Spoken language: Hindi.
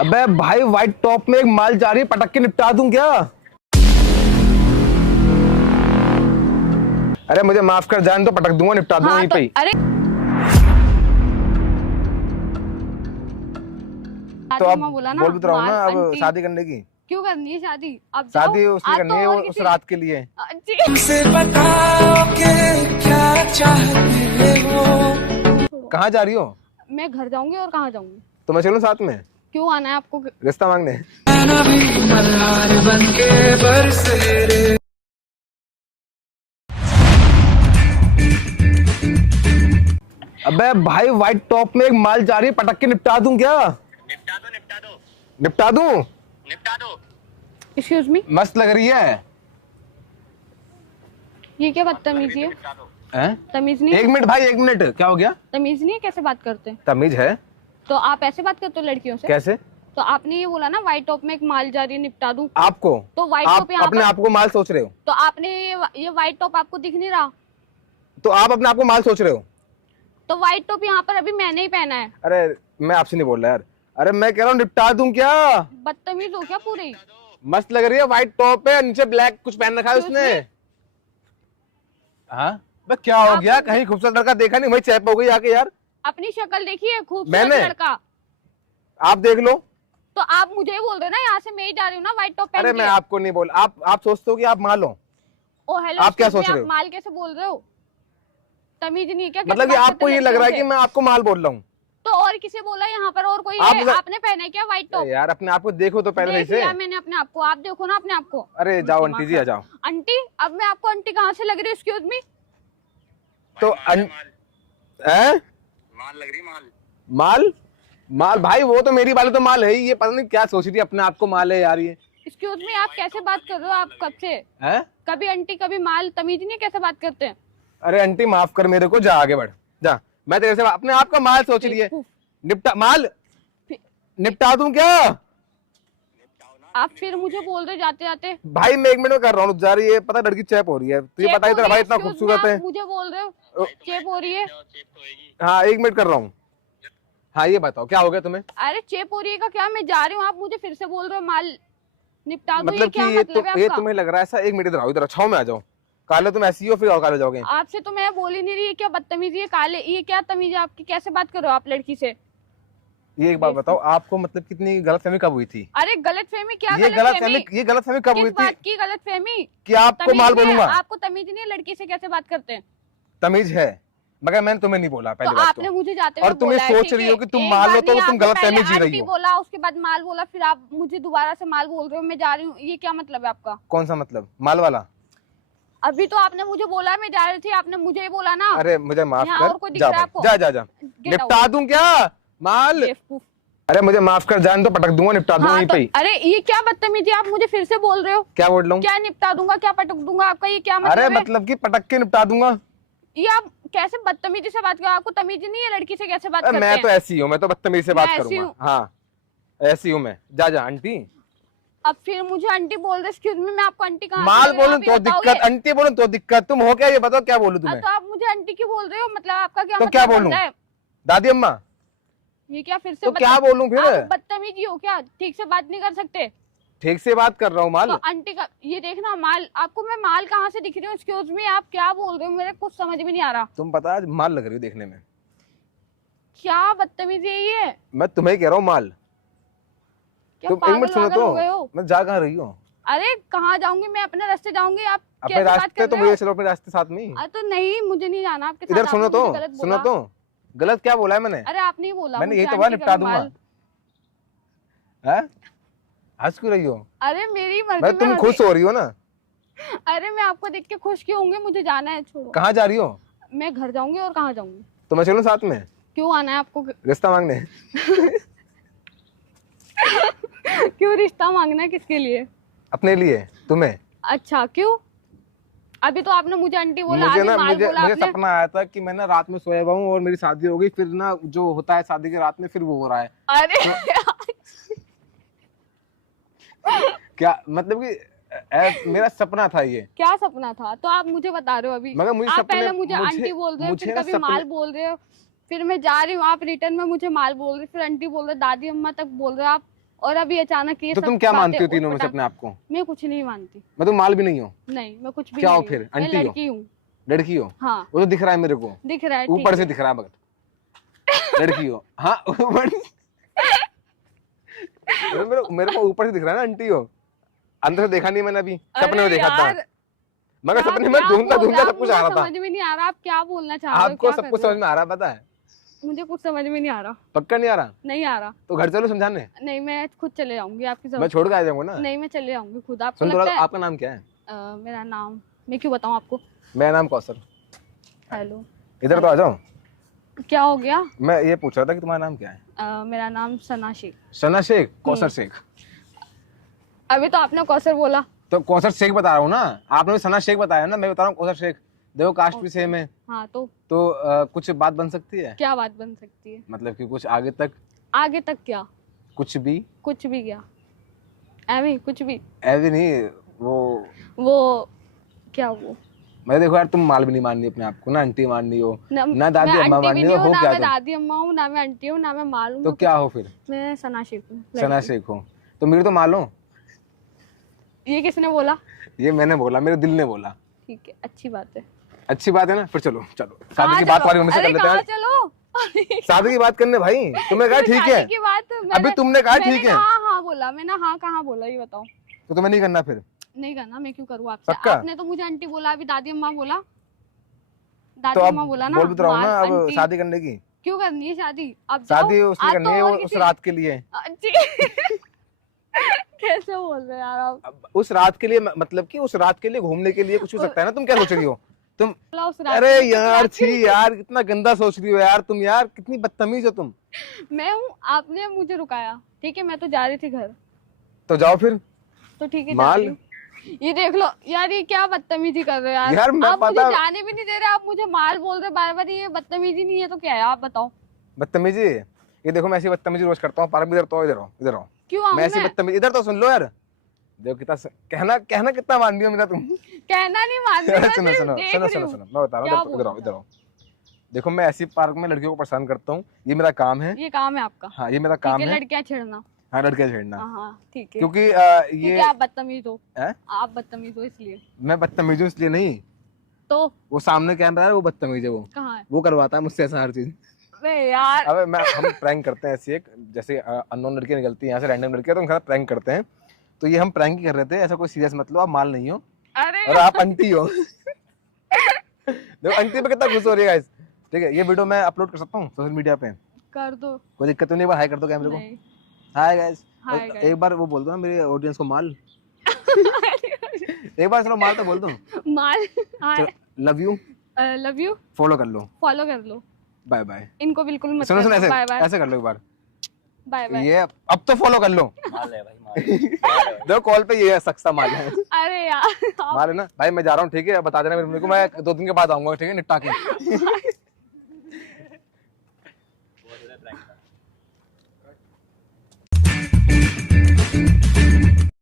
अबे भाई, व्हाइट टॉप में एक माल जा रही है, पटक के निपटा दूं क्या? अरे मुझे माफ कर, जान तो पटक दूंगा, निपटा दूंगा यहीं पे ही। अरे तो अब बोला ना, बोल तो रहा हूँ ना, अब आंटी शादी करने की। क्यों करनी है शादी? अब शादी उसने करनी है, और उस रात के लिए। कहाँ जा रही हो? मैं घर जाऊंगी और कहाँ जाऊंगी? तो मैं चलूं साथ में? क्यों आना है आपको? रिश्ता मांगने। अबे भाई, व्हाइट टॉप में एक माल जा रही है, पटक के निपटा दूं क्या? निपटा दो निपटा दो निपटा दूं? निपटा दो। एक्सक्यूज मी, मस्त लग रही है। ये क्या बदतमीजी है? हैं? तमीज नहीं है? एक मिनट भाई, एक मिनट, क्या हो गया? तमीज नहीं है? कैसे बात करते हैं? तमीज है। तो आप ऐसे बात करते हो लड़कियों से? कैसे? तो आपने ये बोला ना व्हाइट टॉप में एक माल जा रही है, निपटा दूं। आपको? तो व्हाइट आप टॉप यहाँ अपने पर, आप को माल सोच रहे हो? तो आपने ये व्हाइट टॉप आपको दिख नहीं रहा? तो आप अपने आप को माल सोच रहे हो? तो व्हाइट टॉप यहाँ पर अभी मैंने ही पहना है। अरे मैं आपसे नहीं बोल रहा यार। अरे मैं कह रहा हूँ, निपटा दूं क्या? बदतमीज हो क्या पूरी? मस्त लग रही है, व्हाइट टॉप है, नीचे ब्लैक कुछ पहन रखा है उसने। हाँ, बस क्या हो गया? कहीं खूबसूरत लड़का देखा नहीं, वही चैप हो गई आके यार। अपनी शक्ल देखिए, खूबसूरत मैंने? लड़का। आप देख लो। तो आप मुझे ही बोल रहे हो ना, यहाँ से मैं ही जा रही हूँ ना व्हाइट टॉप पहन अरे के। मैं आपको नहीं बोल, आप सोचते हो कि आप माल हो। ओ हेलो, आप क्या excuse me, सोच रहे आप हो? माल कैसे बोल रहे हो? तमीज नहीं है क्या? मतलब कि आपको ये लग रहा है कि मैं आपको माल बोल रहा हूँ? तो और किसे बोला? यहाँ पर और कोई आप है? आपने पहना है क्या व्हाइट टॉप? यार अपने आप को देखो तो पहले देख से। लिया मैंने अपने आप को, आप देखो ना अपने आप को। अरे जाओ आंटी जी, आ जाओ। आंटी? अब मैं आपको आंटी कहाँ से लग रही हूँ? Excuse me. तो माल लग रही माल। माल माल भाई, वो तो मेरी वाली तो माल है ही। ये पता नहीं क्या सोच रही है, अपने आप को माल है यार ये। एक्सक्यूज मी, आप कैसे बात कर रहे हो? आप कब से? हैं? कभी आंटी कभी माल, तमीज नहीं है कैसे बात करते हैं? अरे आंटी माफ कर मेरे को, जा आगे बढ़ जा। मैं तेरे से अपने आप का माल सोच रही है। निपटा माल, निपटा दूं क्या? आप फिर मुझे बोल रहे जाते जाते। भाई मैं 1 मिनट में कर रहा हूँ, जा रही है, पता लड़की चैप हो रही है। तुझे पता ही तेरा भाई इतना खूबसूरत है। मुझे बोल रहे हो चेप हो रही है? हाँ 1 मिनट कर रहा हूँ। हाँ ये बताओ क्या हो गया तुम्हें? अरे चेप हो रही है का क्या? मैं जा रही हूँ, आप मुझे फिर से बोल रहे हो माल निपटा दो। मतलब कि क्या मतलब है ये आपका? तुम्हें लग रहा है ऐसा? 1 मिनट इधर आओ, इधर छाव में आ जाओ। काले तुम ऐसी हो, फिर और काले जाओगे। आपसे तो मैं बोल ही नहीं रही, क्या बदतमीजी है? काले, ये क्या तमीज है आपकी? कैसे बात कर रहे हो आप लड़की से? ये एक बात बताओ, आपको मतलब कितनी गलतफहमी कब हुई थी? अरे गलतफहमी क्या? ये गलतफहमी कब हुई किस थी बात की गलतफहमी? कि आपको माल बोलूंगा? आपको तमीज नहीं है लड़की से कैसे बात करते हैं? तमीज है, मगर मैंने तुम्हें नहीं बोला पहली तो बात आपने तो। मुझे जाते हुए और तुम ये बोला है, सोच ठीक रही है? हो कि तुम एक माल बार हो तो नहीं, तुम आपने गलतफहमी पहले जी रही आंटी हो। बोला, उसके बाद माल बोला, फिर आप मुझे दोबारा से माल बोल रहे हो। मैं जा रही हूँ, ये क्या मतलब है आपका? कौन सा मतलब? माल वाला? अभी तो आपने मुझे बोला मैं जा रही थी, आपने मुझे ही बोला ना। अरे मुझे माफ यहाँ कर, और कोई दिख जा रहा है भाई, आपको? जा जा जा। Get निपटा out। दूं क्या माल? बेवकूफ। अरे मुझे माफ कर, जान तो पटक दूंगा, निपटा दूंगा हाँ यहीं तो, पे ही। अरे ये क्या बदतमीजी? आप मुझे फिर से बोल रहे हो? क्या बोल रहा हूँ? क्या निपटा दूंगा, क्या पटक दूंगा? आपका ये क्या मतलब अरे है? मतलब कि पटक के निपटा दूंगा। ये आप कैसे बदतमीजी से बात कर? आपको तमीज नहीं है लड़की से कैसे बात अरे करते मैं तो हैं? ऐसी हूँ, मैं तो बदतमीजी से बात मैं ऐसी करूंगा। हूँ। हाँ ऐसी हूँ मैं। जा जा आंटी। अब फिर मुझे आंटी बोल रहे, एक्सक्यूज मी, मैं आपको आंटी कहाँ माल से लग रही हूँ? बोलूं आप तो ये बताओ दिक्कत, ये। आंटी बोलूं तो दिक्कत। तुम हो क्या ये बताओ, क्या बोलूं तुम्हें? तो आप मुझे आंटी क्यों बोल रहे हो? मतलब आपका क्या तो मतलब क्या बनता बोलूं? है? दादी अम्मा? ये क्या फिर से तो क्या बोलूं फिर? आप बदतमीजी हो क्या? ठीक से बात नहीं कर सकते? ठीक से बात कर रहा हूँ माल। तो आंटी का ये देखना माल, आपको मैं माल कहाँ से दिख रही हूँ? एक्सक्यूज मी, आप क्या बोल रहे हो? मेरे कुछ समझ में नहीं आ रहा। तुम पता आज माल लग रही हो देखने में। क्या बदतमीजी है ये? मैं तुम्हें कह रहा हूँ माल। क्या तुम 1 पागल मिनट सुनो वागल हो गए तो, हो? मैं जा कहाँ रही हूँ? अरे कहाँ जाऊंगी मैं? अपने रास्ते जाऊंगी। आप अपने कैसे बात रास्ते कर तो रहे हो? मुझे चलो, अपने रास्ते साथ में ही। तो नहीं, मुझे नहीं जाना आपके साथ। इधर सुनो आपने तो, मुझे गलत सुनो बोला। तो, गलत क्या बोला है मैंने? अरे आप नहीं बोला, मैंने मुझे यही तो बात आंटी निपटा का दूंगा। माल। हैं? हंस क्यों रही हो? अरे मेरी मर्जी मैं तुम में खुश हो रही हो ना? अरे मैं आपको देख के खुश क्यों होंगी? मुझे जाना है, छोड़ो। कहाँ जा रही हो? मैं घर जाऊंगी और कहाँ जाऊंगी? तो मैं चलूं साथ में? क्यों आना है आपको? रिश्ता मांगने। क्यों रिश्ता मांगना है? किसके लिए? अपने लिए, तुम्हें। अच्छा क्यों? अभी तो आपने मुझे आंटी बोला, मुझे अभी ना, माल मुझे बोला मुझे आपने। सपना आया था कि मैं ना रात में सोया हुआ हूँ और मेरी शादी हो गई। फिर ना जो होता है शादी के रात में, फिर वो हो रहा है। अरे क्या मतलब कि मेरा सपना था ये। क्या सपना था? तो आप मुझे बता रहे हो अभी? मगर मुझे आप सपने, पहले मुझे आंटी बोल रहे हो, मुझे फिर ना कभी सपने, माल बोल रहे हो, फिर मैं जा रही हूँ, आप रिटर्न में मुझे माल बोल रहे हो, फिर आंटी बोल रहे, दादी अम्मा तक बोल रहे हो आप। और अभी अचानक ये तो सब तुम क्या बातें मानती हो तीनों में से उटपटांग- अपने आप को? मैं कुछ नहीं मानती। मैं तो माल भी नहीं हूँ। नहीं मैं कुछ भी क्या हो नहीं फिर? हूँ। मैं आंटी हो? लड़की हूँ। लड़की हो? हाँ वो तो दिख रहा है मेरे को, दिख रहा है। ऊपर ठीक से है। दिख रहा है मगर लड़की हो। हाँ ऊपर मेरे को ऊपर से दिख रहा है ना आंटी हो, अंदर से देखा नहीं मैंने अभी, सपने में अरे देखा था। यार, मगर आप सपने में क्या ढूंढता बोल रहे ढूंढता हो? सब कुछ आ रहा मुझे था। समझ में नहीं आ रहा आप क्या बोलना चाह रहे हो, आपको क्या सब कर कुछ रहे समझ में आ रहा है, पता है? हो? मुझे कुछ समझ में नहीं आ रहा। पक्का नहीं आ रहा? नहीं आ रहा। तो घर चलो समझाने, नहीं मैं खुद चले जाऊंगी, आपकी मैं जरूरत छोड़ के आ जाऊंगा ना। नहीं। मैं चले जाऊंगी खुद। आपको सुन लगता थोड़ा, है आपका नाम क्या है? मेरा नाम मैं क्यों बताऊं आपको? मेरा नाम कौसर। हेलो। इधर तो आ जाओ। क्या हो गया? मैं ये पूछ रहा था कि तुम्हारा नाम क्या है? मेरा नाम सना शेख। सना शेख? कौसर शेख? अभी तो आपने कौसर बोला। तो कौसर शेख बता रहा हूँ ना, आपने भी सना शेख बताया ना, मैं बता रहा हूँ कौसर शेख। देखो कास्ट भी सेम है, हाँ तो कुछ बात बन सकती है। क्या बात बन सकती है? मतलब कि कुछ आगे तक आगे तक क्या? कुछ भी? कुछ भी क्या? एवी कुछ भी? ऐसे नहीं, वो क्या वो? मैं देखो यार, तुम माल भी नहीं माननी अपने आप को, ना आंटी माननी हो, ना ना दादी मैं अम्मा आंटी भी माननी नहीं हो, हूँ, ना क्या मैं तुम? दादी अम्मा हूँ, ना मैं आंटी हूँ, ना मैं मालूम। तो क्या हो फिर? मैं सना शेख हूँ। सना शेख हो तो मेरी तो मालो। ये किसने बोला? ये मैंने बोला, मेरे दिल ने बोला। ठीक है, अच्छी बात है। अच्छी बात है ना, फिर चलो चलो शादी कहाँ की बात चलो? वाली मम्मी से कर अरे लेते कहाँ हैं। चलो? शादी की बात करने भाई, तुमने कहा ठीक है, शादी की बात अभी तुमने कहा ठीक है, हाँ हाँ बोला मैंने, हाँ कहाँ बोला ये बताओ? तो तुम्हें नहीं करना फिर? नहीं करना, मैं क्यों करूँ आपसे? पक्का? आपने तो मुझे आंटी बोला, अभी दादी अम्मा बोला। तो दादी अब अम्मा बोला ना। बोल भी तो रहा हूँ ना, माल, अब आंटी। शादी करने की। क्यों करनी है शादी? अब शादी जाओ। उसने आज करनी तो है, और वो उस किसी- रात के लिए। जी। कैसे बोल रहे हो यार आप? अब उस रात के लिए मतलब कि उस रात के लिए घूमने के लिए कुछ हो सकता है ना, तुम क्या सोच रही हो तुम? बोला उस रात अरे में, यार रात के छी लिए- यार, कितना गंदा सोच रही हो यार तुम, यार कितनी बदतमीज हो तुम। मैं हूँ, आपने मुझे रुकाया। ठीक है, मैं तो जा रही थी घर। तो जाओ फिर। तो ठीक है, जा माल? रही हूँ। ये देख लो यार, ये क्या बदतमीजी कर रहे हो यार? यार, मैं आप मुझे पता- जाने भी नहीं दे रहे, आप मुझे माल बोल रहे बार बार। ये बदतमीजी नहीं है तो क्या है? आप बताओ। बदतमीजी? ये देखो मैं ऐसी बदतमीजी रोज करता हूँ, पार्क में इधर तो इधर आओ, इधर आओ। क्यों आऊँ मैं ऐसी मैं? बदतमीजी, इधर तो सुन लो यार। देखो कितना कहना कहना कितना मान रही हो मेरा तुम। कहना नहीं मान रही, मैं सुनो सिर्फ सुनो देख सुनो रही सुनो हूँ। सुनो, मैं बता रहा क्या हूँ, इधर आओ बोल इधर आओ। देखो मैं ऐसी पार्क में लड़कियों को परेशान करता हूँ, ये मेरा काम है। ये काम है आपका? हाँ ये मेरा ठीक काम है, है। लड़कियां छेड़ना। हाँ लड़कियां छेड़ना, हाँ हाँ ठीक है। क्योंकि ठीक ये है, आप बदतमीज हो। हैं? आप बदतमीज हो इसलिए। मैं बदतमीज हूँ इसलिए नहीं, तो वो सामने कैमरा है वो बदतमीज है, कहाँ है? वो करवाता है मुझसे ऐसा हर चीज। अबे यार, अबे हम प्रैंक करते हैं ऐसी एक, जैसे अननोन लड़कियां निकलती हैं यहाँ से, रैंडम लड़कियां, तो उनके साथ प्रैंक करते हैं। तो ये हम प्रैंक ही कर रहे थे, ऐसा कोई सीरियस मत लो, आप माल नहीं हो अरे और आप आंटी हो। देखो आंटी पे कितना खुश हो रही है गाइस। ठीक है, ये वीडियो मैं अपलोड कर सकता हूँ सोशल मीडिया पे? कर दो। कोई दिक्कत तो नहीं? हाई कर दो कैमरे को। नहीं। Hi guys. Hi guys। एक बार वो बोल दो ना मेरे ऑडियंस को माल। एक बार चलो माल तो बोल दो। माल। Hi, love you, love you. Follow कर लो, फॉलो कर लो। Bye bye. इनको बिल्कुल मत सुनो सुनो, करना। ऐसे बाय बाय। ऐसे कर लो एक बार, बाय बाय। ये अब तो फॉलो कर लो। माल है भाई, माल है। देखो कॉल पे ये सख्ता माल है। अरे यार, माल है ना भाई, मैं जा रहा हूँ, ठीक है? बता देना मेरे को, मैं 2 दिन के बाद आऊंगा, ठीक है? निपटा के।